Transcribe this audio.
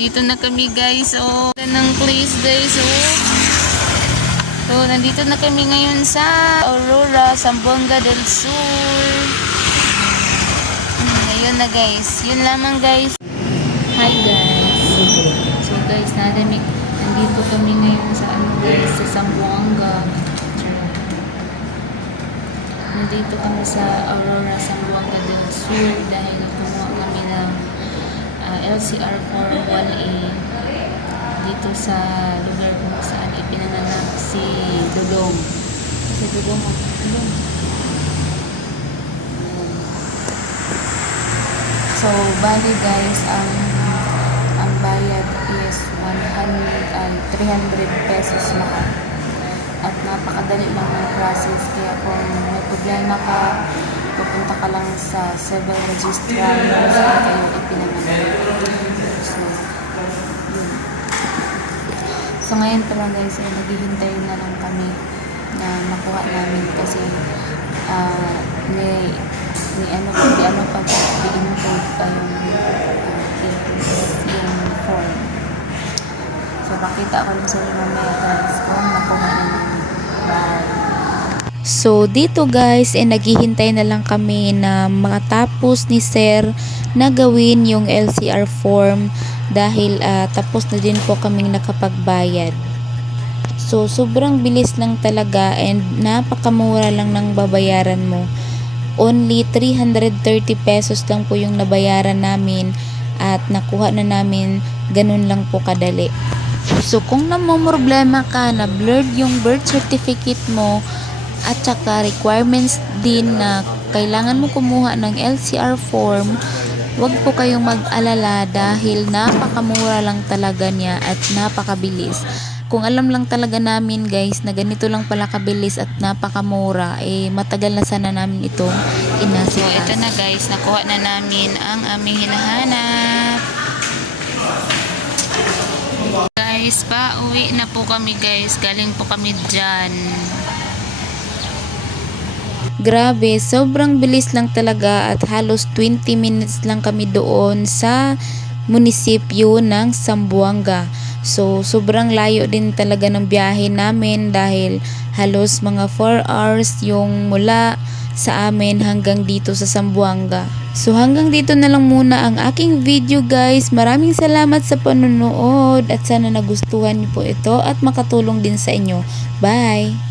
Nandito na kami guys. Oh, ng place guys. Oh. So, nandito na kami ngayon sa Aurora, Zamboanga del Sur. Ayun na guys. Yun lamang guys. Hi guys. So guys, nandito kami ngayon sa guys, sa Zamboanga. Nandito kami sa Aurora, Zamboanga del Sur dahil kumuha kami ng LCR Form 1A dito sa lugar kung saan ipinanganak si Dudong. Si Dudong. So, bali guys, ang bayad is 300 pesos lahat. At napakadali lang ng process, kaya kung may problema ka, pupunta ka lang sa civil registrar kung saan kayo ipinanganak. So ngayon pa lang guys, naghihintay na lang kami na makuha namin kasi i-encode pa yung form. So pakita ko lang sa inyo mamaya guys kung nakuha na namin. Bye! So dito guys, naghihintay na lang kami na matapos ni Sir na gawin yung LCR form dahil tapos na din po kaming nakapagbayad. So sobrang bilis lang talaga and napakamura lang ng babayaran mo. Only 330 pesos lang po yung nabayaran namin at nakuha na namin, ganun lang po kadali. So kung namomroblema ka na blurred yung birth certificate mo at saka requirements din na kailangan mo kumuha ng LCR form, wag po kayong mag-alala dahil napakamura lang talaga niya at napakabilis. Kung alam lang talaga namin guys na ganito lang pala kabilis at napakamura, matagal na sana namin itong inasikas. So ito na guys, nakuha na namin ang aming hinahanap. Guys, pauwi na po kami guys. Galing po kami dyan. Grabe, sobrang bilis lang talaga at halos 20 minutes lang kami doon sa munisipyo ng Zamboanga. So, sobrang layo din talaga ng biyahe namin dahil halos mga 4 hours yung mula sa amin hanggang dito sa Zamboanga. So, hanggang dito na lang muna ang aking video guys. Maraming salamat sa panonood at sana nagustuhan niyo po ito at makatulong din sa inyo. Bye!